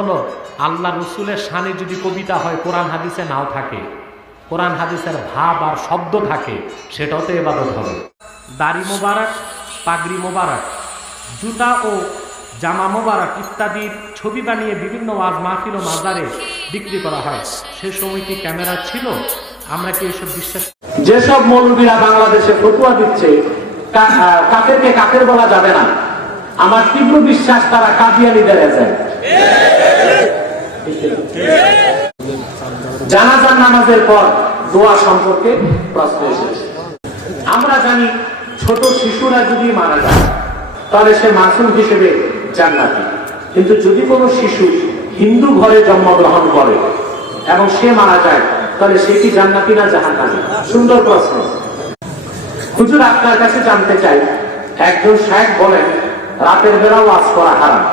হলো আল্লাহ রসুলের শানে যদি কবিতা হয় কোরআন হাদিসে নাও থাকে। কোরআন হাদিসের ভাব আর শব্দ থাকে সেটাও তো এবাদত হবে। দাড়ি মোবারক পাগড়ি মোবারক জুতা ও জামা মোবারক ইত্যাদির ছবি বানিয়ে বিভিন্ন ওয়াজ মাহফিল ও মাজারে বিক্রি করা হয়। সে সময় কি ক্যামেরা ছিল? আমরা কি এসব বিশ্বাস যেসব মৌলবীরা বাংলাদেশে ফতুয়া দিচ্ছে কা- আহ, কাফেরকে বলা যাবে না। আমার তীব্র বিশ্বাস তারা কাদিয়ানিদের এজেন্ট জানাজার নামাজের পর দোয়া সম্পর্কে প্রশ্ন এসেছে আমরা জানি ছোট শিশুরা যদি মারা যায়, তাহলে সে মাসুম হিসেবে জান্নাতি। কিন্তু যদি কোনো শিশু হিন্দু ঘরে জন্মগ্রহণ করে এবং সে মারা যায়, তাহলে সে কি জান্নাতি না জাহান্নাতি সুন্দর প্রশ্ন। হুজুর, আপনার কাছে জানতে চাই, একজন সাহেব বলেন, রাতের বেলা ওয়াজ করা হারাম।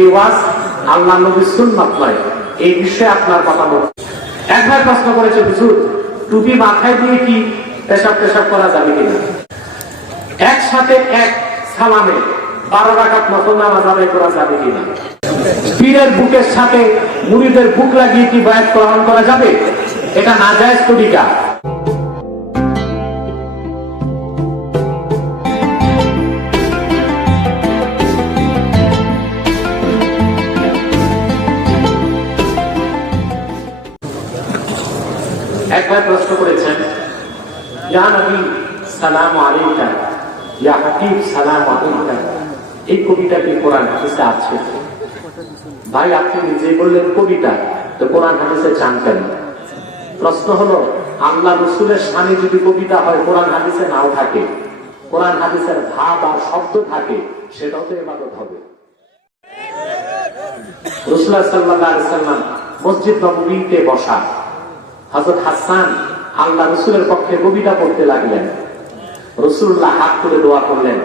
এই ওয়াজ আল্লাহ নবীর সুন্নাত নয়। এই বিষয়ে আপনার কথা বল একবার প্রশ্ন করেছে, হুজুর, টুপি মাথায় দিয়ে কি পেশাব পেশাব করা যাবে কিনা? একসাথে এক সালামে বারো রাখাত নকল নামাজ আদায় করা যাবে কিনা? পীরের বুকের সাথে মুড়িদের বুক লাগিয়ে কি বায়াত গ্রহণ করা যাবে? এটা না যায় তরিকা একবার প্রশ্ন করেছেন, ইয়া নবী, সালাম আলাইকা, ইয়া সালাম আলাইকা। এই কবিতা কি কোরআন হাদিসে আছে? ভাই, আপনি নিজেই বললেন কবিতা, তো কোরআন হাদিসে প্রশ্ন হলো, আল্লাহ রসুলের যদি কবিতা হয়, কোরআন হাদিসে নাও থাকে। কোরআন হাদিসের ভাব আর শব্দ থাকে, সেটাও তো এবাদত হবে। রসুল্লাহ সাল্লাহ সাল্লাম মসজিদ বসা হজরত হাসান আল্লাহ রসুলের পক্ষে কবিতা পড়তে লাগলেন। রসুল্লাহ হাত তুলে দোয়া করলেন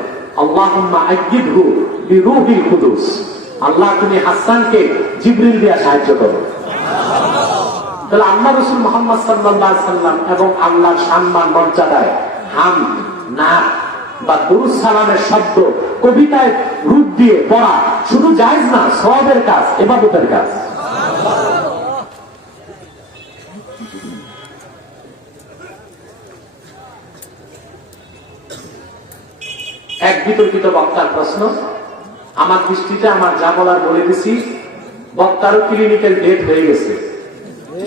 আল্লাহ, তুমি হাসানকে জিবরিল সাহায্য করো। তাহলে আল্লাহ রসুল মোহাম্মদ সাল্লাহ সাল্লাম এবং আল্লাহর সম্মান, মর্যাদায় হাম না বা দুরুস সালামের শব্দ কবিতায় রূপ দিয়ে পড়া শুধু জায়েজ না সবের কাজ, এবাদতের কাজ। এক বিতর্কিত বক্তার প্রশ্ন, আমার দৃষ্টিতে আমার যা বলার বলে দিছি, বক্তারও ক্লিনিক্যাল ডেট হয়ে গেছে।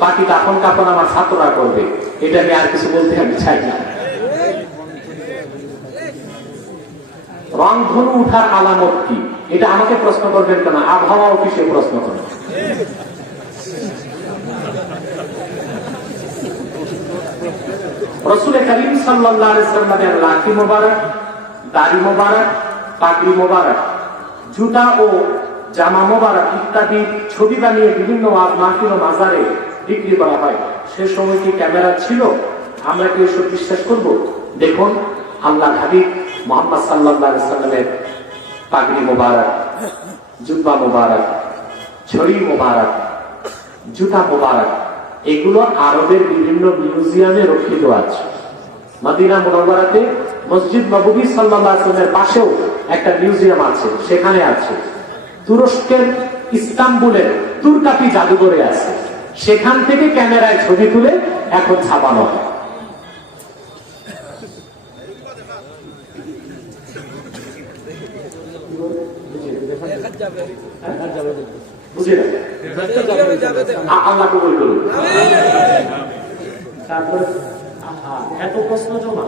বাকি কাপন কাপন আমার ছাত্ররা করবে। এটা আমি আর কিছু বলতে আমি চাই না। রংধনু উঠার আলামত কি? এটা আমাকে প্রশ্ন করবেন কেন? আবহাওয়া অফিসে প্রশ্ন করেন রসুল করিম সাল্লামের লাঠি মোবারক দাড়ি মোবারক, পাগড়ি মোবারক, জুতা ও জামা মোবারক ইত্যাদি ছবি বানিয়ে বিভিন্ন মাহফিল ও মাজারে বিক্রি করা হয়। সে সময় কি ক্যামেরা ছিল? আমরা কি এসব বিশ্বাস করব? দেখুন, আল্লাহ হাবিব মোহাম্মদ সাল্লাহ সাল্লামের পাগড়ি মোবারক, জুব্বা মোবারক, ছড়ি মোবারক, জুতা মোবারক, এগুলো আরবের বিভিন্ন মিউজিয়ামে রক্ষিত আছে। মদিনা মুনাওয়ারাতে মসজিদ নবী সাল্লামের পাশেও একটা মিউজিয়াম আছে, সেখানে আছে। তুরস্কের ইস্তাম্বুলের তুর্কাপি জাদুঘরে আছে। সেখান থেকে ক্যামেরায় ছবি তুলে এখন ছাপানো হয়। তারপরে এত প্রশ্ন জমা।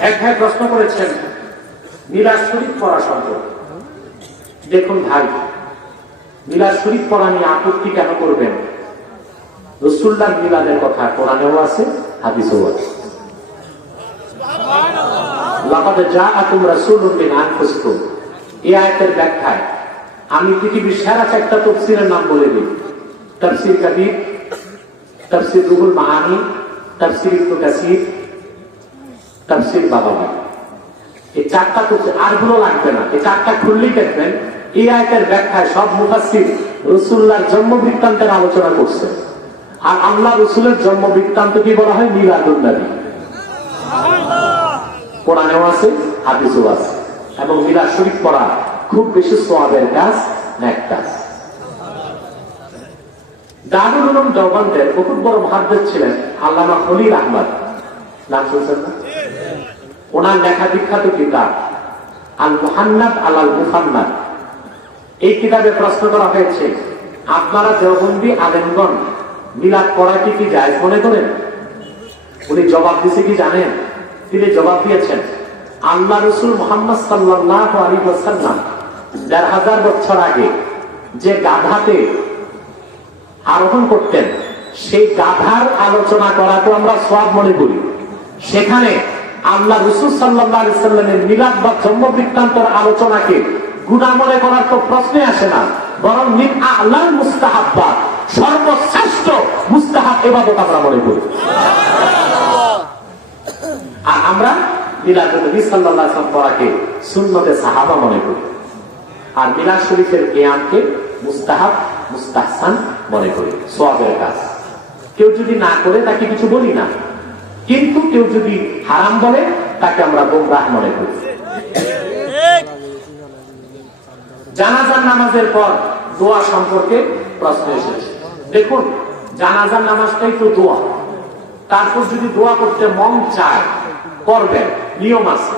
এক ভাই প্রশ্ন করেছেন মিলাদ শরীফ পড়া সম্পর্কে দেখুন ভাই মিলাদ শরীফ পড়া নিয়ে আপত্তি কেন করবেন? রসুল্লাহ মিলাদের কথা কোরআনেও আছে, হাদিসেও আছে। ব্যাখ্যায় আমি পৃথিবীর সেরা চারটা তফসিরের নাম বলে দিই। তফসির কবির তফসির রুহুল মাহানি তফসির ইবনু কাসির তফসির বাবা এই চারটা আরগুলো লাগবে না। এই চারটা খুললেই দেখবেন এই আয়াতের ব্যাখ্যায় সব মুফাসসির রাসূলুল্লাহর জন্ম বৃত্তান্তের আলোচনা করছে। আর আল্লাহ রসুলের জন্ম বৃত্তান্ত কি বলা হয় মিলাদুন নবী। কোরআনেও আছে, হাদিসও আছে। এবং মিলাদ শরীফ পড়া খুব বেশি সোয়াবের কাজ ন্যাক কাজ। দারুল উলুম দেওবন্দের বহুত বড় মহাদ্দেশ ছিলেন আল্লামা খলিল আহমদ। নাম শুনছেন না? ওনার লেখা বিখ্যাত কিতাব আল মুহান্নাদ আলাল মুহান্নাদ এই কিতাবে প্রশ্ন করা হয়েছে, আপনারা দেওবন্দি আলেমগণ মিলাদ করা কি কি যায় মনে করেন? উনি জবাব দিছে কি জানেন? তিনি জবাব দিয়েছেন, আল্লাহ রসুল মোহাম্মদ সাল্লাহ আলী ওয়াসাল্লাম দেড় হাজার বছর আগে যে গাধাতে আরোহণ করতেন, সেই গাধার আলোচনা করা তো আমরা সব মনে করি। সেখানে আল্লাহ রসুল সাল্লাহ সাল্লামের মিলাদ বা জন্ম বৃত্তান্তর আলোচনাকে গুণা মনে করার তো প্রশ্নে আসে না, বরং মিন আল্লাহ মুস্তাহাব্বা, সর্বশ্রেষ্ঠ মুস্তাহাব এবাদত আমরা মনে করি। আর আমরা মিলাদ নবী সাল্লাল্লাহু আলাইহি ওয়াসাল্লাম পড়াকে সুন্নতে সাহাবা মনে করি। আর মিলাদ শরীফের কিয়ামকে মুস্তাহাব, মুস্তাহসান মনে করি। সোয়াবের কাজ। কেউ যদি না করে, তাকে কিছু বলি না। কিন্তু কেউ যদি হারাম বলে, তাকে আমরা গোমরাহ মনে করি। জানাজার নামাজের পর দোয়া সম্পর্কে প্রশ্ন এসেছে। দেখুন, জানাজার নামাজটাই তো দোয়া। তারপর যদি দোয়া করতে মন চায়, করবেন, নিয়ম আছে।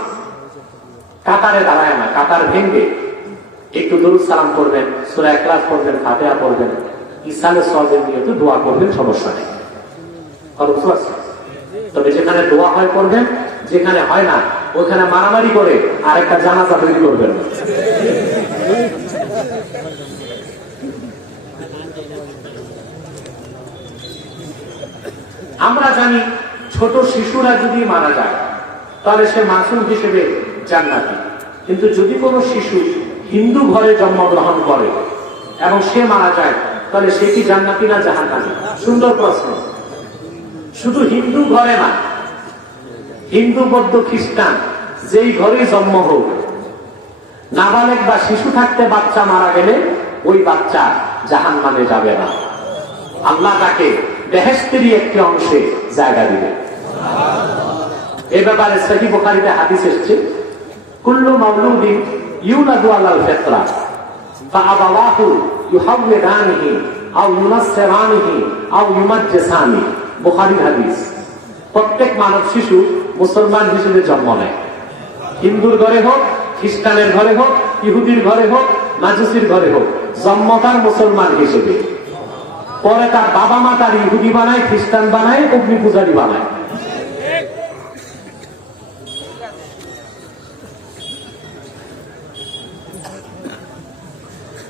কাতারে দাঁড়ায় না, কাতার ভেঙ্গে একটু দরুদ সালাম করবেন সুরা একলাস করবেন ফাতেহা করবেন ইসালে সবের নিয়ে দোয়া করবেন, সমস্যা নেই। পারছেন? তবে যেখানে দোয়া হয় করবেন, যেখানে হয় না ওখানে মারামারি করে আরেকটা জানাজা তৈরি করবেন। আমরা জানি ছোট শিশুরা যদি মারা যায়, তাহলে সে মাসুম হিসেবে জান্নাতি। কিন্তু যদি কোনো শিশু হিন্দু ঘরে জন্মগ্রহণ করে এবং সে মারা যায়, তাহলে সে কি জান্নাতি না জাহান্নাতি সুন্দর প্রশ্ন। শুধু হিন্দু ঘরে না, হিন্দু বৌদ্ধ খ্রিস্টান, যেই ঘরে জন্ম হোক, নাবালেক বা শিশু থাকতে বাচ্চা মারা গেলে ওই বাচ্চা জাহান মানে যাবে না। আল্লাহ তাকে বেহেস্তেরই একটি অংশে জায়গা দিবে। এ ব্যাপারে সহি বোখারিতে হাদিস এসছে, কুল্লু মাউলুদিন ইউলাদু আলাল ফিতরা ফাআবাওয়াহু ইউহাওয়িদানিহি আও ইউনাসসিরানিহি আও ইউমাজ্জিসানি বুখারীর হাদিস। প্রত্যেক মানব শিশু মুসলমান হিসেবে জন্ম নেয়। হিন্দুর ঘরে হোক, খ্রিস্টানের ঘরে হোক, ইহুদির ঘরে হোক মাজুসির ঘরে হোক, জন্ম তার মুসলমান হিসেবে। পরে তার বাবা মা তার ইহুদি বানায়, খ্রিস্টান বানায়, অগ্নি পূজারী বানায়।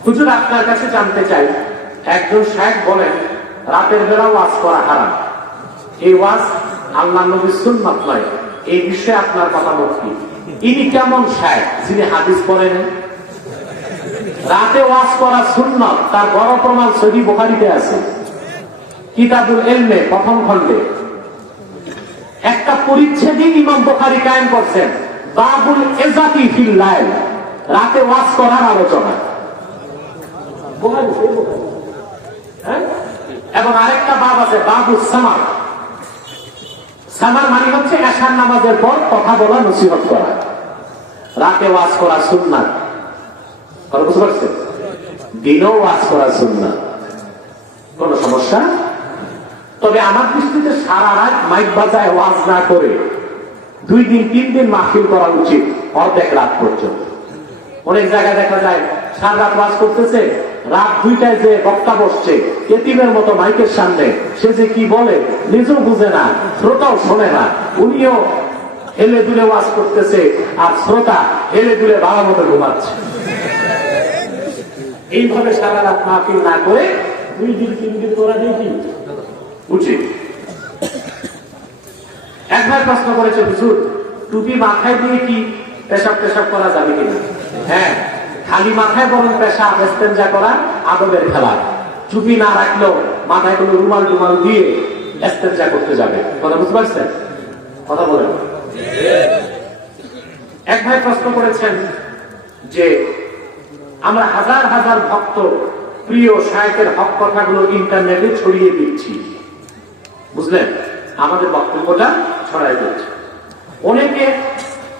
হুজুর, আপনার কাছে জানতে চাই, একজন শায়েখ বলেন, রাতের বেলা ওয়াজ করা হারাম। এই ওয়াজ আল্লাহ নবীর সুন্নাত নয়। এই বিষয়ে আপনার মতামত কি? ইনি কেমন শায়েখ? যিনি হাদিস পড়েন? রাতে ওয়াজ করা সুন্নত তার বড় প্রমাণ সহি বোখারিতে আছে। কিতাবুল এলমে প্রথম খণ্ডে। একটা পরিচ্ছেদই ইমাম বোখারি কায়েম করছেন বাবুল এজাতি ফিল লাইল রাতে ওয়াজ করার আলোচনা। বোখারি, হ্যাঁ? এবং আরেকটা বাব আছে বাবু সামার সামার মানে হচ্ছে এশার নামাজের পর কথা বলা, নসিহত করা। রাতে ওয়াজ করা সুন্নাত। কথা বুঝতে পারছেন? দিনও ওয়াজ করা সুন্নাত। কোন সমস্যা? তবে আমার দৃষ্টিতে সারা রাত মাইক বাজায় ওয়াজ না করে দুই দিন, তিন দিন মাহফিল করা উচিত, অর্ধেক রাত পর্যন্ত। অনেক জায়গায় দেখা যায়, সারা রাত ওয়াজ করতেছে রাত দুইটায় যে বক্তা বসছে এতিমের মতো মাইকের সামনে, সে যে কি বলে, নিজেও বুঝে না, শ্রোতাও শোনে না। উনিও হেলে দুলে ওয়াজ করতেছে, আর শ্রোতা হেলে দুলে বাবা মতো ঘুমাচ্ছে। এইভাবে সারা রাত মাহফিল না করে দুই দিন, তিন দিন নেই কি উচিত একবার প্রশ্ন করেছে, হুজুর, টুপি মাথায় দিয়ে কি পেশাব পেশাব করা যাবে কিনা? হ্যাঁ। খালি মাথায় বরং পেশা এস্তেঞ্জা করা, আদবের খেলা। চুপি না রাখলেও মাথায় কোনো রুমাল টুমাল দিয়ে এস্তেঞ্জা করতে যাবে। কথা বুঝতে পারছেন? কথা বলেন। এক ভাই প্রশ্ন করেছেন যে, আমরা হাজার হাজার ভক্ত প্রিয় শায়কের হক কথাগুলো ইন্টারনেটে ছড়িয়ে দিচ্ছি। বুঝলেন? আমাদের বক্তব্যটা ছড়াই দিচ্ছে। অনেকে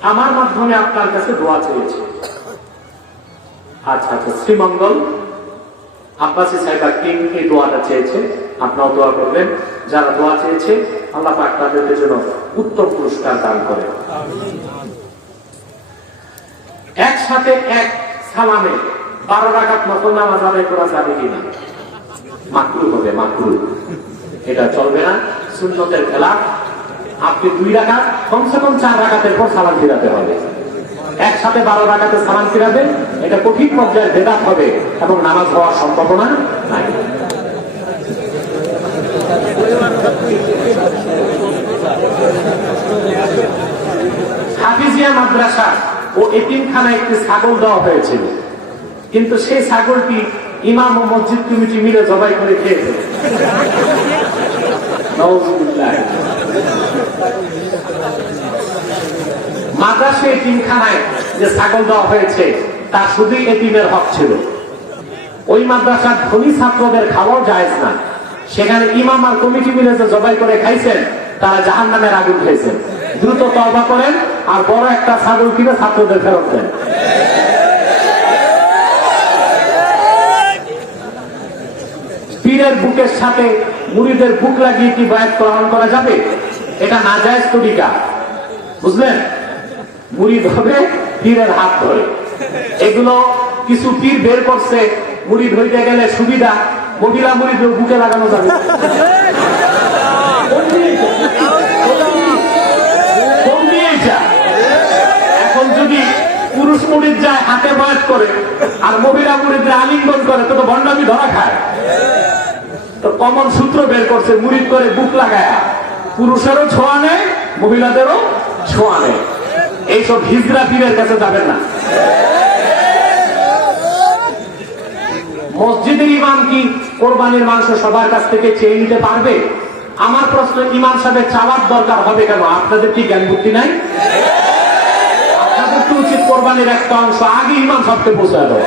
আমার মাধ্যমে আপনার কাছে দোয়া চেয়েছে। আচ্ছা আচ্ছা শ্রীমঙ্গল, আব্বাসি দোয়াটা চেয়েছে, আপনারাও দোয়া করবেন। যারা দোয়া চেয়েছে, আল্লাহ পাক জন্য উত্তম পুরস্কার দান করে। একসাথে এক সালামে বারো রাখাত নকল নামাজ আদায় করা যাবে কিনা? মাকরু হবে মাকরু এটা চলবে না শূন্যতের খেলা। আপনি দুই রাখাত কমসে কম চার রাখাতের পর সালাম ফিরাতে হবে। একসাথে বারো রাখাতে সালাম ফিরাবেন, এটা কঠিন পর্যায়ে বেদাত হবে এবং নামাজ হওয়ার সম্ভাবনা নাই। হাফিজিয়া মাদ্রাসা ও এতিমখানা একটি ছাগল দেওয়া হয়েছিল। কিন্তু সেই ছাগলটি ইমাম ও মসজিদ কমিটি মিলে জবাই করে খেয়েছে। মাদ্রাসা এতিমখানায় যে ছাগল দেওয়া হয়েছে তা শুধুই এতিমের হক ছিল। ওই মাদ্রাসার ধনী ছাত্রদের খাওয়াও জায়েজ না। সেখানে ইমাম আর কমিটি মিলে যে জবাই করে খাইছেন, তারা জাহান নামের আগুন খেয়েছেন দ্রুত তবা করেন আর বড় একটা ছাগল কিনে ছাত্রদের ফেরত দেন। পীরের বুকের সাথে মুড়িদের বুক লাগিয়ে কি বয়াত গ্রহণ করা যাবে? এটা না যায় তরিকা। বুঝলেন? মুড়ি ধরে পীরের হাত ধরে। এগুলো কিছু পীর বের করছে, মুড়ি ধরতে গেলে সুবিধা, মহিলা মুড়ি বুকে লাগানো যাবে? এখন যদি পুরুষ মুড়িদ যায়, হাতে বয়াত করে, আর মহিলা মুড়িদরা আলিঙ্গন করে, তো ভণ্ডামি ধরা খায়। তো কমন সূত্র বের করছে মুড়িদ করে বুক লাগায়া। পুরুষেরও ছোঁয়া নেই, মহিলাদেরও ছোঁয়া নেই। এইসব হিজরা পীরের কাছে যাবেন না। মসজিদের ইমাম কি কোরবানির মাংস সবার কাছ থেকে চেয়ে নিতে পারবে? আমার প্রশ্ন, ইমাম সাহেবের চাওয়ার দরকার হবে কেন? আপনাদের কি জ্ঞান বুদ্ধি নাই? আপনাদের তো উচিত কোরবানির একটা অংশ আগে ইমাম সাহেবকে পৌঁছায় দেওয়া।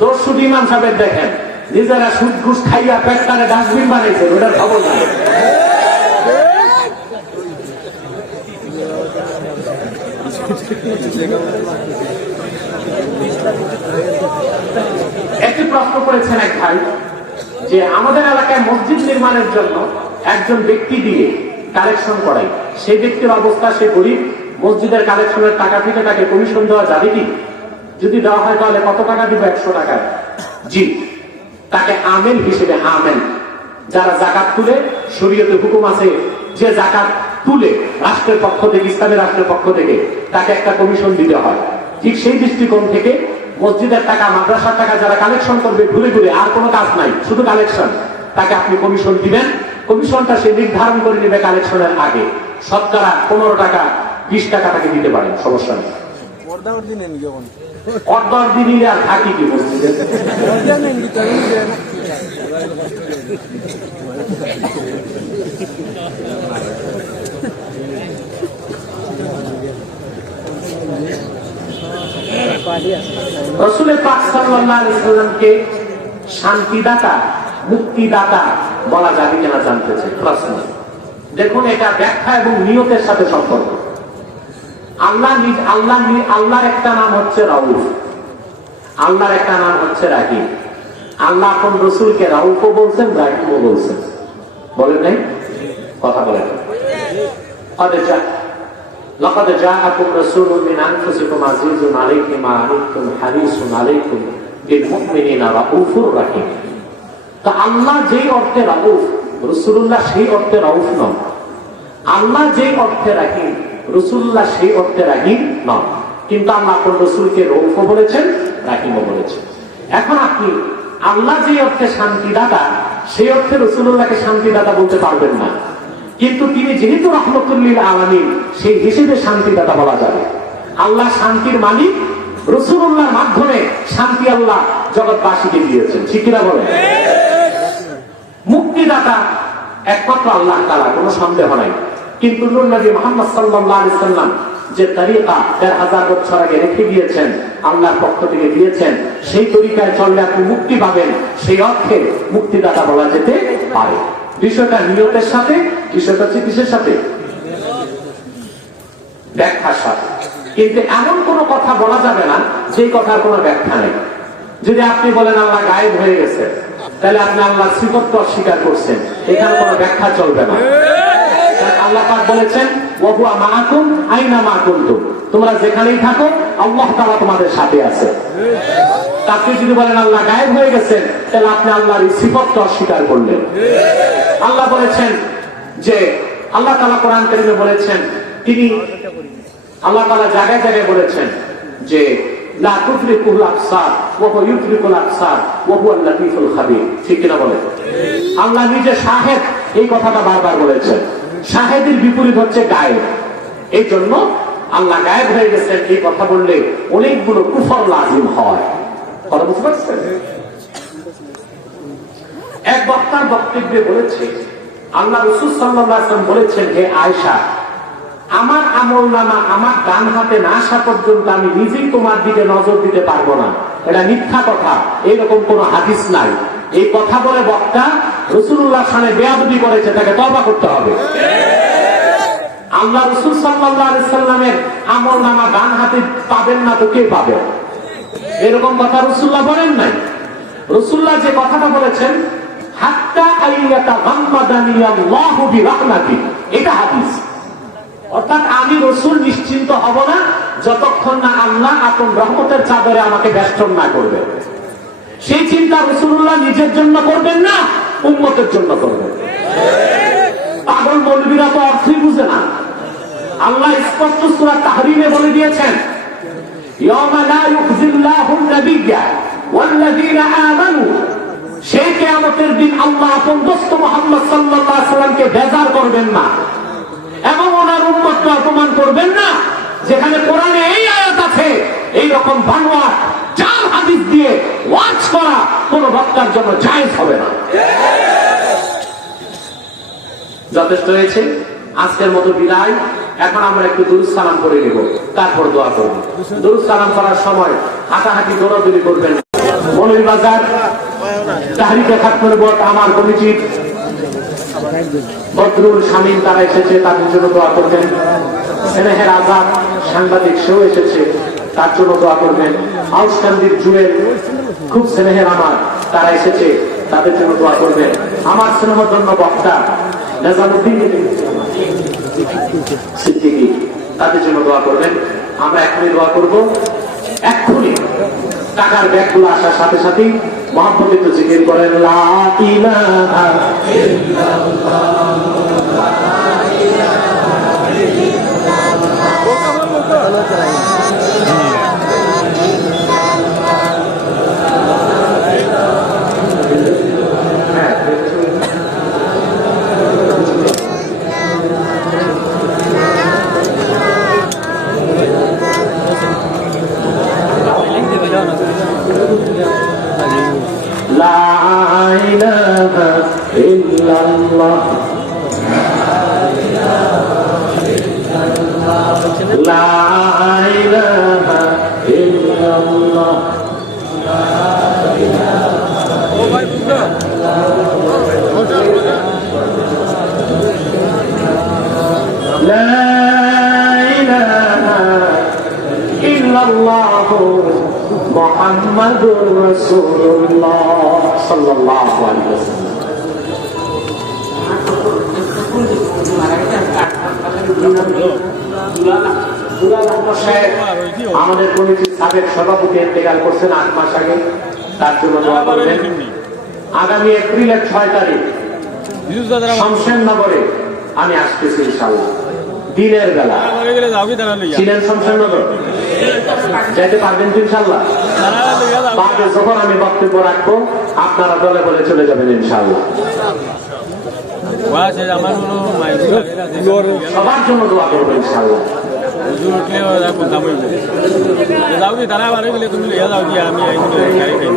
দোষ শুধু ইমাম সাহেবের দেখেন, নিজেরা সুদ ঘুষ খাইয়া পেটটারে ডাস্টবিন বানাইছেন, ওটার খবর নাই। একটি প্রশ্ন করেছেন এক ভাই যে আমাদের এলাকায় মসজিদ নির্মাণের জন্য একজন ব্যক্তি দিয়ে কালেকশন করাই। সেই ব্যক্তির অবস্থা, সে গরিব, মসজিদের কালেকশনের টাকা থেকে তাকে কমিশন দেওয়া যাবে কি? যদি দেওয়া হয় তাহলে কত টাকা দিব? একশো টাকা জি, তাকে আমেন হিসেবে আমেন। যারা জাকাত তুলে শরীয়তে হুকুম আছে, যে জাকাত তুলে রাষ্ট্রের পক্ষ থেকে ইসলামী রাষ্ট্রের পক্ষ থেকে তাকে একটা কমিশন দিতে হয়। ঠিক সেই দৃষ্টিকোণ থেকে মসজিদের টাকা মাদ্রাসার টাকা যারা কালেকশন করবে ঘুরে ঘুরে আর কোনো কাজ নাই শুধু কালেকশন তাকে আপনি কমিশন দিবেন। কমিশনটা সে নির্ধারণ করে নেবে কালেকশনের আগে। শতকরা পনেরো টাকা বিশ টাকা তাকে দিতে পারেন সমস্যা নেই। দিনই আর থাকি কি মসজিদে পর্দা নেন কি কেমন দেন রসুলের পাক সাল্লামকে শান্তিদাতা, মুক্তিদাতা বলা যাবে কিনা জানতে চাই। প্রশ্ন। দেখুন, এটা ব্যাখ্যা এবং নিয়তের সাথে সম্পর্ক। আল্লাহ আল্লাহ আল্লাহর একটা নাম হচ্ছে রাউফ। আল্লাহর একটা নাম হচ্ছে রাহি আল্লাহ এখন রসুলকে রাউফও বলছেন রাহিমও বলছেন। বলেন নাই? কথা বলেন। অনেক لقد جاءكم رسول من انفسكم عزيز عليكم ما عنتم حريص عليكم بالمؤمنين رؤوف رحيم তা আল্লাহ যেই অর্থে রাউফ রসুল্লাহ সেই অর্থে রাউফ নন আল্লাহ যেই অর্থে রাহিম রসুল্লাহ সেই অর্থে রাহিম নন কিন্তু আল্লাহ আপনার রসুলকে রৌফ বলেছেন রাহিমও বলেছেন এখন আপনি আল্লাহ যে অর্থে শান্তিদাতা সেই অর্থে রসুল্লাহকে শান্তিদাতা বলতে পারবেন না কিন্তু তিনি যেহেতু রহমতুল্লিল আলামিন, সেই হিসেবে শান্তিদাতা বলা যাবে। আল্লাহ শান্তির মালিক, রসুল্লাহর মাধ্যমে শান্তি আল্লাহ জগৎবাসীকে দিয়েছেন। ঠিক কিনা বলেন? মুক্তিদাতা একমাত্র আল্লাহ তারা কোনো সন্দেহ নাই। কিন্তু নবী মোহাম্মদ সাল্লাম যে তরিকা দেড় হাজার বছর আগে রেখে দিয়েছেন, আল্লাহর পক্ষ থেকে দিয়েছেন, সেই তরিকায় চললে আপনি মুক্তি পাবেন, সেই অর্থে মুক্তিদাতা বলা যেতে পারে। বিষয়টা নিয়তের সাথে, বিষয়টা হচ্ছে কিসের সাথে। ব্যাখ্যার সাথে। কিন্তু এমন কোনো কথা বলা যাবে না, যে কথার কোনো ব্যাখ্যা নেই। যদি আপনি বলেন আল্লাহ গায়েব হয়ে গেছে, তাহলে আপনি আল্লাহ শ্রীপত্র অস্বীকার করছেন, এখানে কোনো ব্যাখ্যা চলবে না। আল্লাহ পাক বলেছেন, ওহুয়া মাকুম আইনা মা কুনতুম। তোমরা যেখানেই থাকো, আল্লাহ তাআলা তোমাদের সাথে আছে। তা আপনি যদি বলেন, আল্লাহ গায়েব হয়ে গেছেন, তাহলে আপনি আল্লাহর সিফতকে অস্বীকার করলেন। আল্লাহ বলেছেন যে, আল্লাহ তাআলা কোরআন কারিমে বলেছেন, তিনি আল্লাহ তাআলা জায়গায় জায়গায় বলেছেন যে, লা তুদরিকুল আবসার, ওয়া হুয়া ইউদরিকুল আবসার, ওয়া হুয়াল লাতীফুল খাবীর। ঠিক কিনা বলেন? আল্লাহ নিজে সাহেব এই কথাটা বারবার বলেছেন। শাহেদের বিপরীত হচ্ছে গায়েব। এই জন্য আল্লাহ গায়েব হয়ে গেছেন, এই কথা বললে অনেকগুলো কুফর লাজিম হয়। এক বক্তার বক্তব্যে বলেছে, আল্লাহ রসুল সাল্লাম বলেছেন, হে আয়সা আমার আমল নামা আমার ডান হাতে না আসা পর্যন্ত আমি নিজেই তোমার দিকে নজর দিতে পারব না। এটা মিথ্যা কথা, এরকম কোন হাদিস নাই। এই কথা বলে বক্তা রসুল্লাহ খানে বেয়াদবি করেছে, তাকে তবা করতে হবে। আল্লাহ রসুল সাল্লামের আমল নামা ডান হাতে পাবেন না তো কে পাবে? এরকম কথা রসুল্লাহ বলেন নাই। রসুল্লাহ যে কথাটা বলেছেন এটা হাদিস। অর্থাৎ আমি রসুল নিশ্চিন্ত হব না যতক্ষণ না আল্লাহ আপন রহমতের চাদরে আমাকে বেষ্টন না করবে। সেই চিন্তা রসুল্লাহ নিজের জন্য করবেন না উন্মতের জন্য করবেন। পাগল মৌলবীরা তো অর্থই বুঝে না। আল্লাহ স্পষ্ট সুরা তাহরিমে বলে দিয়েছেন দিন আল্লাহ বেজার করবেন না। এবং ওনার করবেন না। যেখানে কোরআনে এই আয়াত আছে, এইরকম ভানুয়া চার হাদিস দিয়ে ওয়াজ করা কোন বক্তার জন্য জায়েজ হবে না। যথেষ্ট হয়েছে? আজকের মতো বিদায়। এখন আমরা একটু দুরুদ সালাম করে নেব। তারপর দোয়া করব। দুরুদ সালাম করার সময় হাঁটাহাঁটি দৌড়াদৌড়ি করবেন মৌলভী বাজার, তাহারিকে খাতমনে বোর্ড আমার কমিটির বদরুল শামীম তারা এসেছে, তাদের জন্য দোয়া করবেন। স্নেহের আজাদ সাংবাদিক সেও এসেছে, তার জন্য দোয়া করবেন। আউসকান্দির জুয়েল খুব স্নেহের আমার তারা এসেছে, তাদের জন্য দোয়া করবেন। আমার স্নেহ জন্য বক্তা নেজামুদ্দিন সিদ্দিকী, তাদের জন্য দোয়া করবেন। আমরা এখনই দোয়া করব। এক্ষুনি টাকার ব্যাগগুলো আসার সাথে সাথেই মহাপ্রভু তো জিজ্ঞেস করেন, লা ইলাহা লা মোহাম্মদুর রাসূলুল্লাহ সাল্লাল্লাহু আলাইহি ওয়াসাল্লাম। আমাদের কমিটির সাবেক সভাপতি ইন্তেকাল করছেন আট মাস আগে তার জন্য দোয়া করবেন। আগামী এপ্রিলের ছয় তারিখ শমশেনগরে আমি আসতেছি ইনশাল্লাহ দিনের বেলা। ছিলেন শমশেনগর যেতে পারবেন তো ইনশাল্লাহ বাদে যখন আমি বক্তব্য রাখবো আপনারা দলে বলে চলে যাবেন ইনশাল্লাহ আমার কোনো সবার জন্য দোয়া করবো ইনশাল্লাহ যাও কি তারা বারে গেলে তুমি লিয়া যাও কি আমি এইগুলো গাড়ি খাইব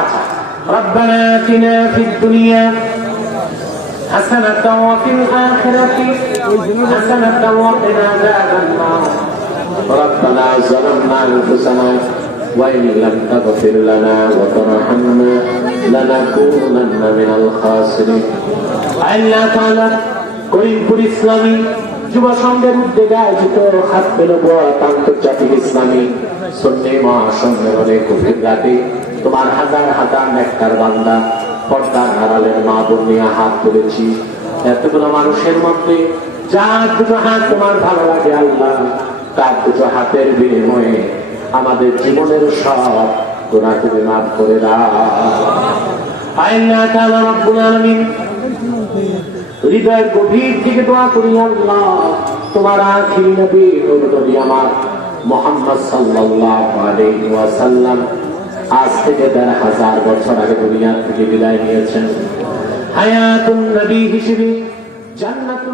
আচ্ছা ربنا آتنا في الدنيا حسنة وفي الآخرة حسنة وقنا عذاب النار ربنا ظلمنا أنفسنا وإن لم تغفر لنا وترحمنا لنكونن من الخاسرين আল্লাহ তাআলা করিমপুর ইসলামী যুব সংঘের উদ্যোগে আয়োজিত হাত পেল আন্তর্জাতিক ইসলামী সন্ধ্যে মহাসম্মেলনে গভীর রাতে তোমার হাজার হাজার নেকটার বান্দা পর্দার আড়ালের মা বোন নিয়ে হাত তুলেছি এতগুলো মানুষের মধ্যে যার দুটো হাত তোমার ভালো লাগে আল্লাহ তার দুটো হাতের বিনিময়ে আমাদের জীবনের সব গুণা তুমি মাফ করে দাও। আল্লাহ হৃদয়ের গভীর থেকে দোয়া করি আল্লাহ। তোমার আখিরি নবী নূর আমার মোহাম্মদ সাল্লাল্লাহু আলাইহি আজ থেকে দেড় হাজার বছর আগে দুনিয়া থেকে বিদায় নিয়েছেন। হায়াতুন নবী হিসেবে জান্নাত